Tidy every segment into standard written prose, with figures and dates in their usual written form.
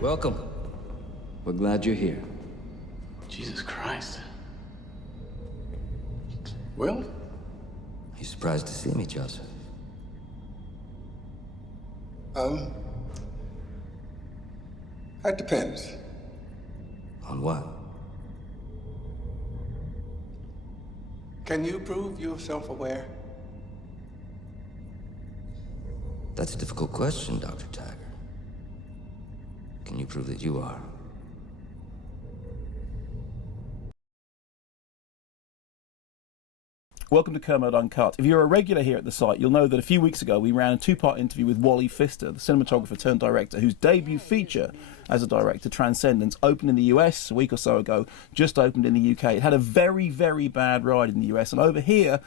Welcome. We're glad you're here. Jesus Christ. Will? You surprised to see me, Joseph? That depends. On what? Can you prove you're self-aware? That's a difficult question, Dr. Tiger. Can you prove that you are? Welcome to Kermode Uncut. If you're a regular here at the site, you'll know that a few weeks ago we ran a two-part interview with Wally Pfister, the cinematographer turned director, whose debut feature as a director, Transcendence, opened in the US a week or so ago, just opened in the UK. It had a very, very bad ride in the US, and over here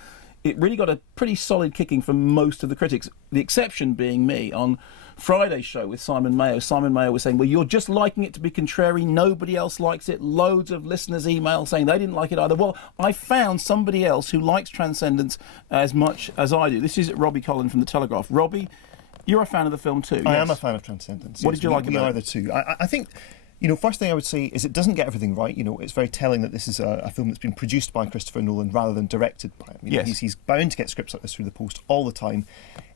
it really got a pretty solid kicking from most of the critics, the exception being me. On Friday's show with Simon Mayo was saying, well, you're just liking it to be contrary, nobody else likes it. Loads of listeners email saying they didn't like it either. Well, I found somebody else who likes Transcendence as much as I do. This is Robbie Collin from The Telegraph. Robbie, you're a fan of the film too. I am a fan of Transcendence. What did you like about it? We are the two. I think, you know, first thing I would say is it doesn't get everything right. You know, it's very telling that this is a film that's been produced by Christopher Nolan rather than directed by him. You know, he's bound to get scripts like this through the post all the time.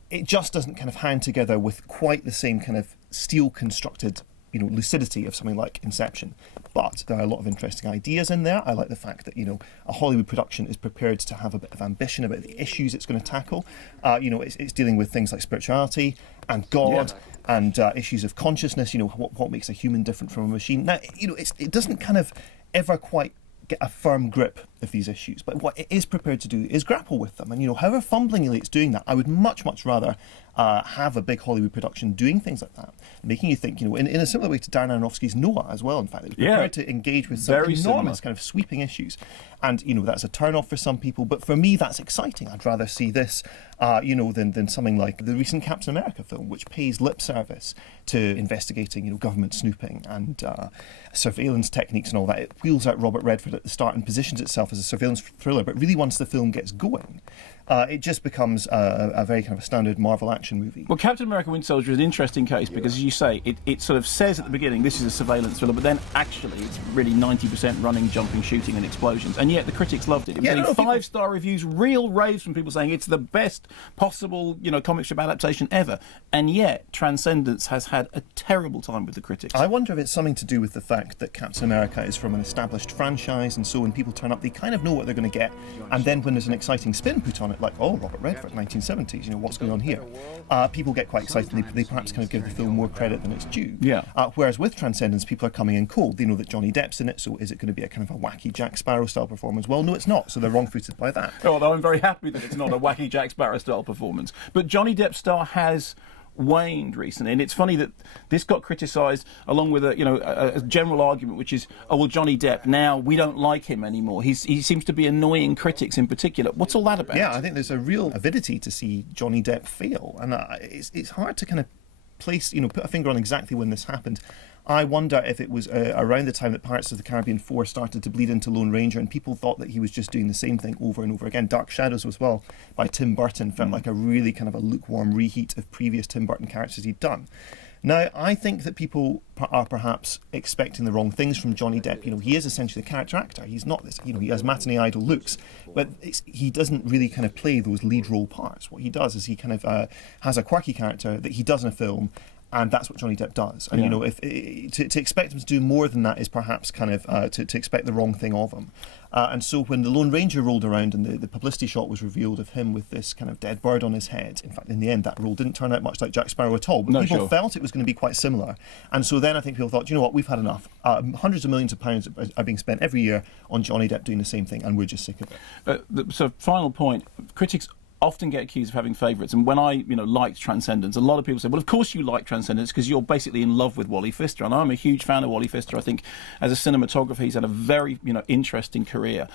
It just doesn't kind of hang together with quite the same kind of steel-constructed, you know, lucidity of something like Inception. But there are a lot of interesting ideas in there. I like the fact that, you know, a Hollywood production is prepared to have a bit of ambition about the issues it's going to tackle. You know, it's dealing with things like spirituality and God and issues of consciousness. You know, what makes a human different from a machine. Now, you know, it doesn't kind of ever quite get a firm grip of these issues, but what it is prepared to do is grapple with them. And, you know, however fumblingly it's doing that, I would much rather have a big Hollywood production doing things like that, making you think, you know, in a similar way to Darren Aronofsky's Noah as well. In fact, it's prepared to engage with some enormous kind of sweeping issues, and, you know, that's a turn off for some people, but for me that's exciting. I'd rather see this you know, than something like the recent Captain America film, which pays lip service to investigating, you know, government snooping and surveillance techniques and all that. It wheels out Robert Redford at the start and positions itself as a surveillance thriller, but really once the film gets going, it just becomes a very kind of a standard Marvel action movie. Well, Captain America Winter Soldier is an interesting case because, as you say, it sort of says at the beginning this is a surveillance thriller, but then actually it's really 90% running, jumping, shooting and explosions, and yet the critics loved it. It was getting 5-star reviews, real raves from people saying it's the best possible, you know, comic strip adaptation ever, and yet Transcendence has had a terrible time with the critics. I wonder if it's something to do with the fact that Captain America is from an established franchise, and so when people turn up they kind of know what they're going to get, and then when there's an exciting spin put on it, like, oh, Robert Redford, 1970s, you know, what's going on here? People get quite excited and they perhaps kind of give the film more credit than it's due. Whereas with Transcendence, people are coming in cold. They know that Johnny Depp's in it, so is it going to be a kind of a wacky Jack Sparrow style performance? Well, no, it's not, so they're wrong-footed by that. Although I'm very happy that it's not a wacky Jack Sparrow style performance. But Johnny Depp's star has waned recently, and it's funny that this got criticised along with a general argument, which is, oh well, Johnny Depp, now we don't like him anymore. He seems to be annoying critics in particular. What's all that about? Yeah, I think there's a real avidity to see Johnny Depp fail, and it's hard to kind of place, you know, put a finger on exactly when this happened. I wonder if it was around the time that Pirates of the Caribbean 4 started to bleed into Lone Ranger, and people thought that he was just doing the same thing over and over again. Dark Shadows as well, by Tim Burton, felt like a really kind of a lukewarm reheat of previous Tim Burton characters he'd done. Now, I think that people are perhaps expecting the wrong things from Johnny Depp. You know, he is essentially a character actor. He's not this, you know, he has matinee idol looks, but he doesn't really kind of play those lead role parts. What he does is he kind of has a quirky character that he does in a film, and that's what Johnny Depp does. And, you know, if to expect him to do more than that is perhaps kind of to expect the wrong thing of him. And so when the Lone Ranger rolled around and the publicity shot was revealed of him with this kind of dead bird on his head, in fact, in the end, that role didn't turn out much like Jack Sparrow at all, but people felt it was going to be quite similar. And so then I think people thought, you know what, we've had enough. Hundreds of millions of pounds are being spent every year on Johnny Depp doing the same thing, and we're just sick of it. So final point, critics often get accused of having favourites, and when I, you know, liked Transcendence, a lot of people say, well, of course you like Transcendence because you're basically in love with Wally Pfister, and I'm a huge fan of Wally Pfister. I think as a cinematographer he's had a very, you know, interesting career.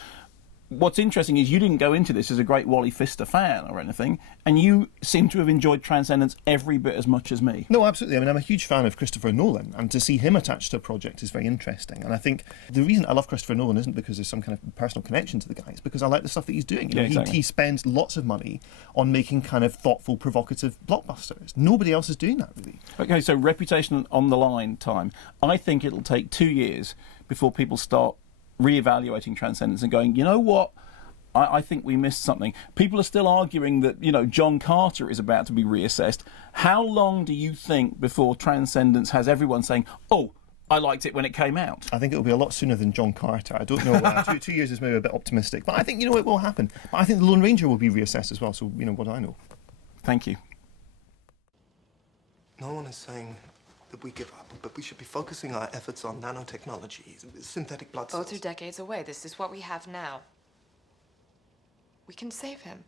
what's interesting is you didn't go into this as a great Wally Pfister fan or anything, and you seem to have enjoyed Transcendence every bit as much as me. No, absolutely. I mean, I'm a huge fan of Christopher Nolan, and to see him attached to a project is very interesting. And I think the reason I love Christopher Nolan isn't because there's some kind of personal connection to the guy, it's because I like the stuff that he's doing. You know, exactly. He spends lots of money on making kind of thoughtful, provocative blockbusters. Nobody else is doing that, really. Okay, so reputation on the line time. I think it'll take 2 years before people start re-evaluating Transcendence and going, you know what, I think we missed something. People are still arguing that, you know, John Carter is about to be reassessed. How long do you think before Transcendence has everyone saying, oh, I liked it when it came out? I think it'll be a lot sooner than John Carter. I don't know. 2 years is maybe a bit optimistic, but I think, you know, it will happen. But I think The Lone Ranger will be reassessed as well, so, you know, what do I know? Thank you. No one is saying that we give up, but we should be focusing our efforts on nanotechnology, synthetic blood cells. Both are decades away. This is what we have now. We can save him.